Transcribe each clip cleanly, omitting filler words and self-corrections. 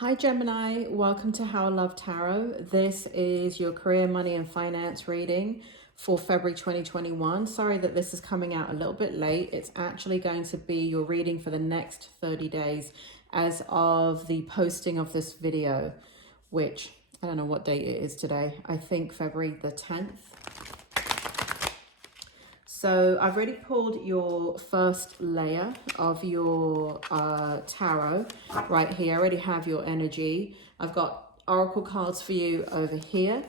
Hi Gemini, welcome to How I Love Tarot. This is your career, money and finance reading for February 2021. Sorry that this is coming out a little bit late. It's actually going to be your reading for the next 30 days as of the posting of this video, which I don't know what date it is today. I think February the 10th. So I've already pulled your first layer of your tarot right here. I already have your energy. I've got oracle cards for you over here.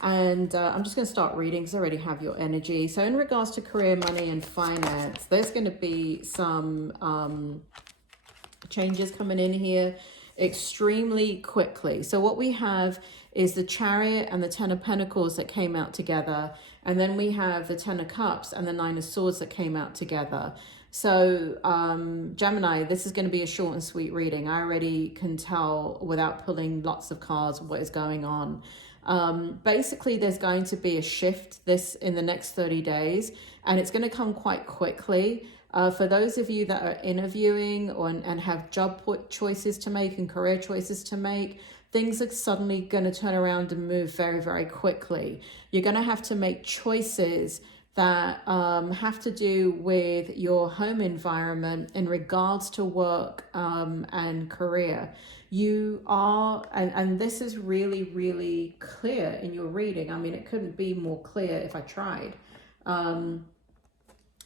And I'm just going to start reading because I already have your energy. So in regards to career, money and finance, there's going to be some changes coming in here extremely quickly. So what we have is the Chariot and the Ten of Pentacles that came out together. And then we have the Ten of Cups and the Nine of Swords that came out together. So Gemini, this is going to be a short and sweet reading. I already can tell without pulling lots of cards what is going on. Basically, there's going to be a shift in the next 30 days, and it's going to come quite quickly. For those of you that are interviewing and have job choices to make and career choices to make, things are suddenly going to turn around and move very, very quickly. You're going to have to make choices that have to do with your home environment in regards to work and career. You are, and this is really, really clear in your reading. I mean, it couldn't be more clear if I tried.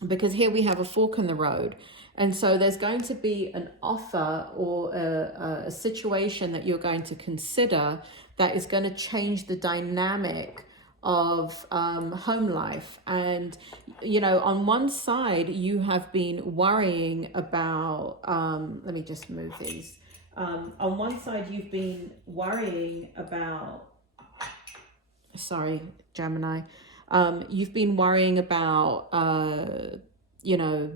Because here we have a fork in the road. And so there's going to be an offer or a situation that you're going to consider that is going to change the dynamic of home life. And, you know, on one side, you have been worrying about, let me just move these. On one side, you've been worrying about, sorry, Gemini. You've been worrying about, you know,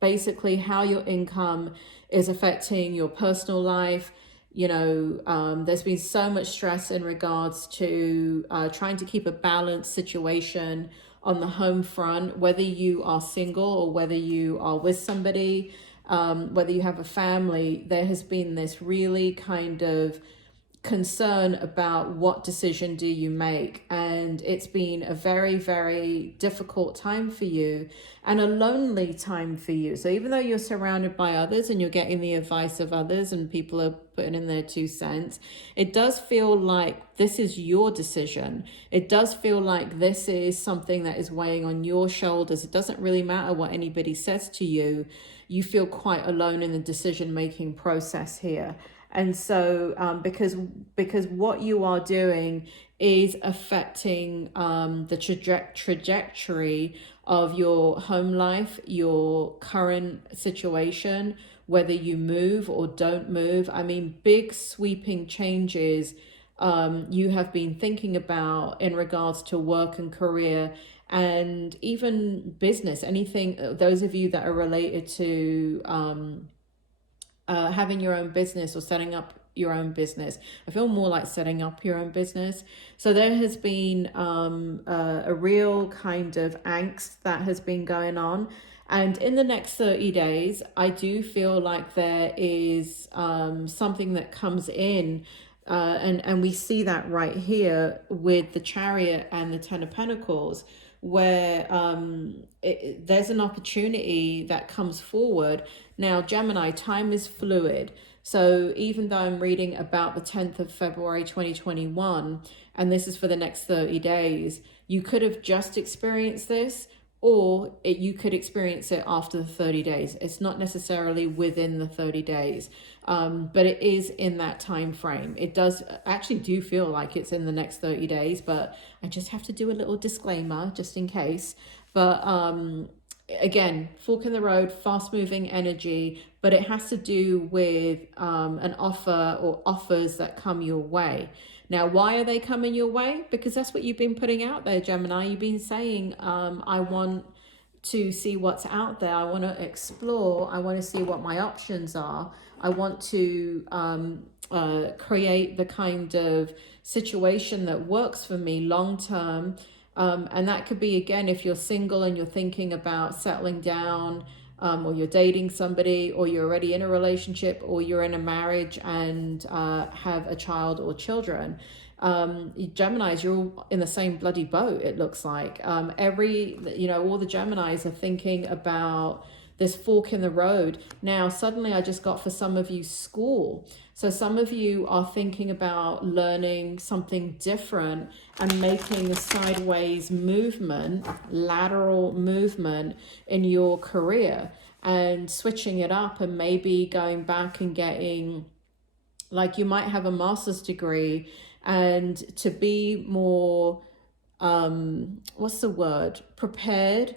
basically how your income is affecting your personal life. You know, there's been so much stress in regards to trying to keep a balanced situation on the home front, whether you are single or whether you are with somebody, whether you have a family. There has been this really kind of concern about what decision do you make, and it's been a very, very difficult time for you and a lonely time for you. So even though you're surrounded by others and you're getting the advice of others and people are putting in their 2 cents, it does feel like this is your decision. It does feel like this is something that is weighing on your shoulders. It doesn't really matter what anybody says to you. You feel quite alone in the decision-making process here. And so because what you are doing is affecting the trajectory of your home life, your current situation, whether you move or don't move. I mean, big sweeping changes you have been thinking about in regards to work and career and even business, anything, those of you that are related to having your own business or setting up your own business. I feel more like setting up your own business. So there has been a real kind of angst that has been going on. And in the next 30 days, I do feel like there is something that comes in. And we see that right here with the Chariot and the Ten of Pentacles, where there's an opportunity that comes forward. Now, Gemini, time is fluid. So even though I'm reading about the 10th of February 2021, and this is for the next 30 days, you could have just experienced this, or you could experience it after the 30 days. It's not necessarily within the 30 days, but it is in that time frame. It does actually do feel like it's in the next 30 days, but I just have to do a little disclaimer just in case. But again, fork in the road, fast moving energy, but it has to do with an offer or offers that come your way. Now, why are they coming your way? Because that's what you've been putting out there, Gemini. You've been saying, I want to see what's out there. I want to explore. I want to see what my options are. I want to create the kind of situation that works for me long term. And that could be, again, if you're single and you're thinking about settling down, or you're dating somebody, or you're already in a relationship, or you're in a marriage and have a child or children. Geminis, you're all in the same bloody boat, it looks like. All the Geminis are thinking about this fork in the road. Now, suddenly I just got for some of you school. So some of you are thinking about learning something different and making a sideways movement, lateral movement in your career and switching it up, and maybe going back and getting, like, you might have a master's degree, and to be more, prepared,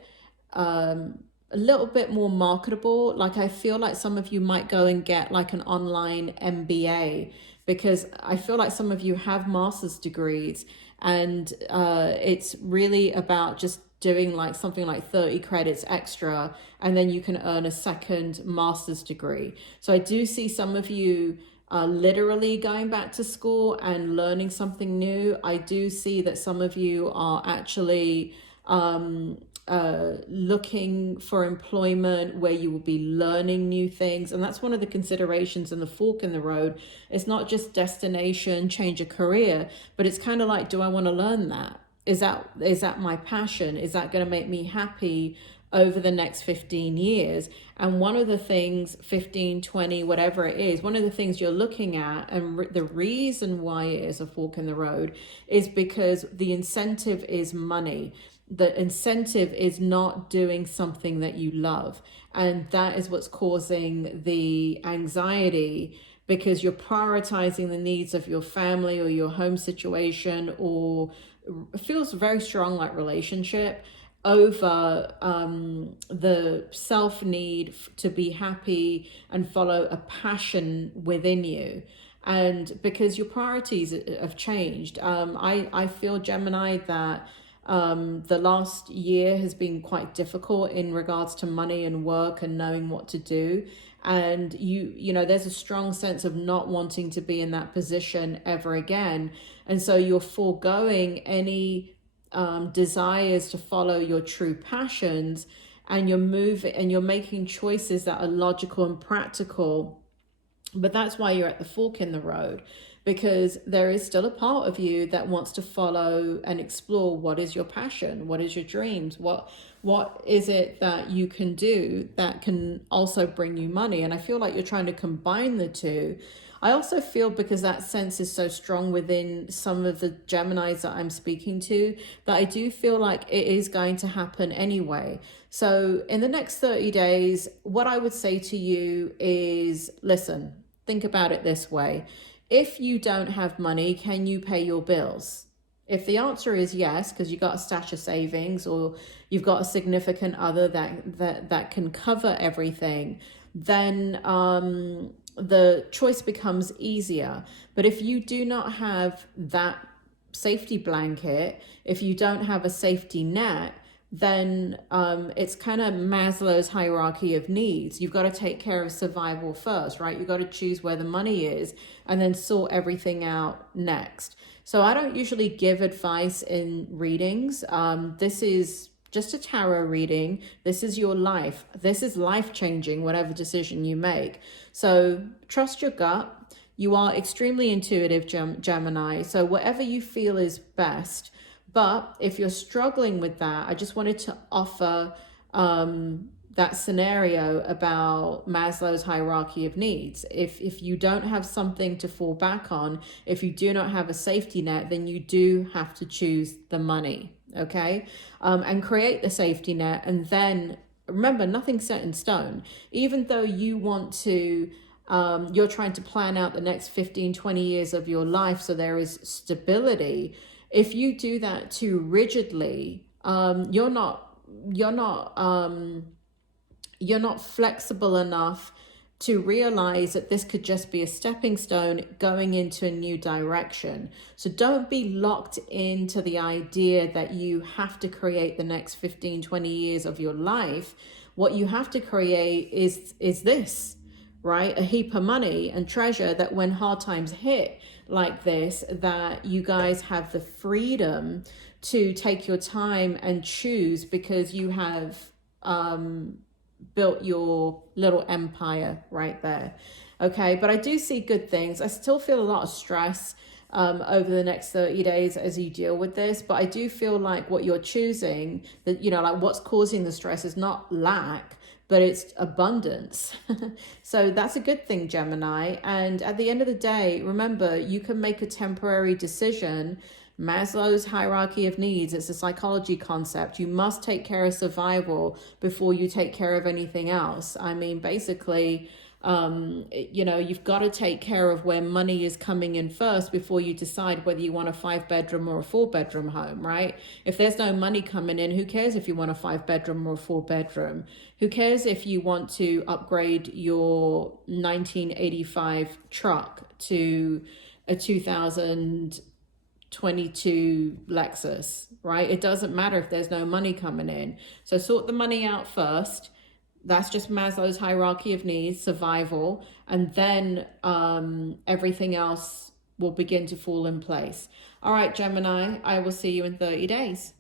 a little bit more marketable. Like, I feel like some of you might go and get like an online MBA, because I feel like some of you have master's degrees, and it's really about just doing like something like 30 credits extra, and then you can earn a second master's degree. So I do see some of you literally going back to school and learning something new. I do see that some of you are actually looking for employment where you will be learning new things. And that's one of the considerations in the fork in the road. It's not just destination, change a career, but it's kind of like, do I want to learn that? Is that my passion? Is that going to make me happy over the next 15 years? And one of the things, 15, 20, whatever it is, one of the things you're looking at, and the reason why it is a fork in the road, is because the incentive is money. The incentive is not doing something that you love. And that is what's causing the anxiety, because you're prioritizing the needs of your family or your home situation, or it feels very strong like relationship, over the self-need to be happy and follow a passion within you. And because your priorities have changed, I feel, Gemini, that the last year has been quite difficult in regards to money and work and knowing what to do. And there's a strong sense of not wanting to be in that position ever again. And so you're foregoing any desires to follow your true passions, and you're making choices that are logical and practical. But that's why you're at the fork in the road, because there is still a part of you that wants to follow and explore what is your passion, what is your dreams, what is it that you can do that can also bring you money. And I feel like you're trying to combine the two. I also feel, because that sense is so strong within some of the Geminis that I'm speaking to, that I do feel like it is going to happen anyway. So in the next 30 days, what I would say to you is, listen, think about it this way. If you don't have money, can you pay your bills? If the answer is yes, because you've got a stash of savings, or you've got a significant other that can cover everything, then the choice becomes easier. But if you do not have that safety blanket, if you don't have a safety net, then it's kind of Maslow's hierarchy of needs. You've got to take care of survival first, right? You've got to choose where the money is and then sort everything out next. So I don't usually give advice in readings. This is just a tarot reading. This is your life. This is life-changing, whatever decision you make. So trust your gut. You are extremely intuitive, Gemini. So whatever you feel is best. But if you're struggling with that, I just wanted to offer that scenario about Maslow's hierarchy of needs. If you don't have something to fall back on, if you do not have a safety net, then you do have to choose the money, okay? And create the safety net. And then remember, nothing's set in stone. Even though you want to, you're trying to plan out the next 15, 20 years of your life so there is stability. If you do that too rigidly, you're not flexible enough to realize that this could just be a stepping stone going into a new direction. So don't be locked into the idea that you have to create the next 15, 20 years of your life. What you have to create is this, right? A heap of money and treasure, that when hard times hit like this, that you guys have the freedom to take your time and choose, because you have built your little empire right there. Okay, but I do see good things. I still feel a lot of stress over the next 30 days as you deal with this, but I do feel like what you're choosing, that, you know, like what's causing the stress is not lack, but it's abundance. So that's a good thing, Gemini. And at the end of the day, remember, you can make a temporary decision. Maslow's hierarchy of needs, it's a psychology concept. You must take care of survival before you take care of anything else. I mean, basically, you know, you've got to take care of where money is coming in first before you decide whether you want a 5-bedroom or a 4-bedroom home, right? If there's no money coming in, who cares if you want a 5-bedroom or a 4-bedroom? Who cares if you want to upgrade your 1985 truck to a 2022 Lexus, right? It doesn't matter if there's no money coming in. So sort the money out first. That's just Maslow's hierarchy of needs, survival, and then everything else will begin to fall in place. All right, Gemini, I will see you in 30 days.